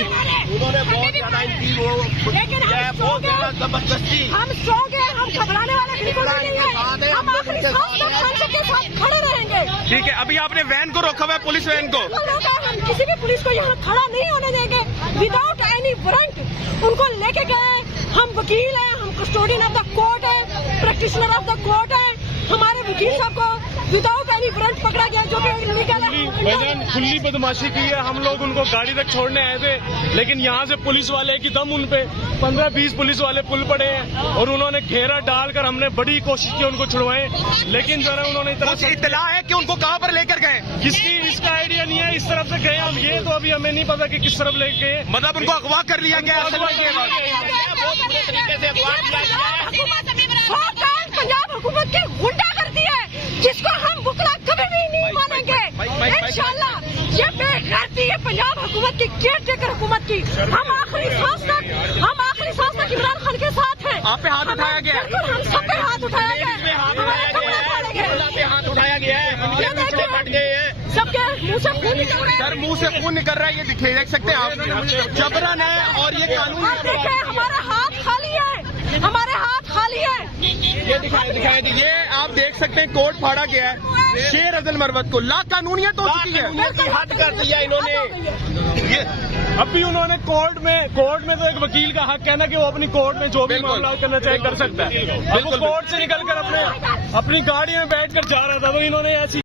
انہوں نے بہت زیادہ ان کی وہ بہت زیادہ زبردستی. ہم اسٹرانگ ہیں, ہم گھبرانے والے بالکل نہیں ہیں, ہم آخری سانس تک خانشہ کے ساتھ کھڑے رہیں گے. ٹھیک ہے, ابھی آپ نے وین کو روکا ہوا ہے, پولیس وین کو. ہم کسی بھی پولیس کو یہاں کھڑا نہیں ہونے دیں گے وداؤٹ اینی وارنٹ. ان کو لے کے گئے, ہم وکیل ہیں, ہم کسٹوڈین آف دا کورٹ ہیں, پریکٹیشنر آف دا کورٹ ہیں. ہمارے وکیل صاحب کو وداؤٹ اینی وارنٹ پکڑا گیا جو کہ انلیگل ہے. کھلی بدماشی کی ہے. ہم لوگ ان کو گاڑی تک چھوڑنے آئے تھے, لیکن یہاں سے پولیس والے کی دم ان پہ 15-20 پولیس والے پل پڑے ہیں, اور انہوں نے گھیرا ڈال کر ہم نے بڑی کوشش کی ان کو چھڑوائیں, لیکن جو ہے انہوں نے اتنا اطلاع ہے کہ ان کو کہاں پر لے کر گئے, اس کا آئیڈیا نہیں ہے. اس طرف سے گئے ہم, یہ تو ابھی ہمیں نہیں پتا کہ کس طرف لے گئے. مطلب ان کو اغوا کر لیا گیا. پنجاب حکومت کی غنڈا کرتی ہے جس کو ہم بکلا کبھی بھی نہیں مانیں گے انشاءاللہ. یہ بے غیرتی ہے پنجاب حکومت کی, کیئر ٹیکر حکومت کی. ہم آخری سانس تک عمران خان کے ساتھ ہیں. آپ پہ ہاتھ اٹھایا گیا ہے, بالکل ہم سب پہ ہاتھ اٹھایا گیا ہے, ہاتھ اٹھایا گیا ہے, پھٹ گئے ہیں. سب کے منہ سے خون نکل رہا ہے. سر منہ سے خون نکل رہا ہے, یہ دیکھ سکتے ہیں آپ. جبرن ہے اور یہ قانون. آپ دیکھیں ہمارے ہاتھ خالی ہے, ہمارے ہاتھ خالی ہے. یہ دکھائے دیجیے, آپ دیکھ سکتے ہیں کوٹ پھاڑا گیا ہے شیر افضل مروت کو. لا قانونیت ہو چکی ہے, حد کر دیا انہوں نے. اب بھی انہوں نے کورٹ میں تو ایک وکیل کا حق ہے نا کہ وہ اپنی کورٹ میں جو بھی معاملات کرنا چاہے کر سکتا ہے. اب وہ کورٹ سے نکل کر اپنی گاڑی میں بیٹھ کر جا رہا تھا, تو انہوں نے ایسی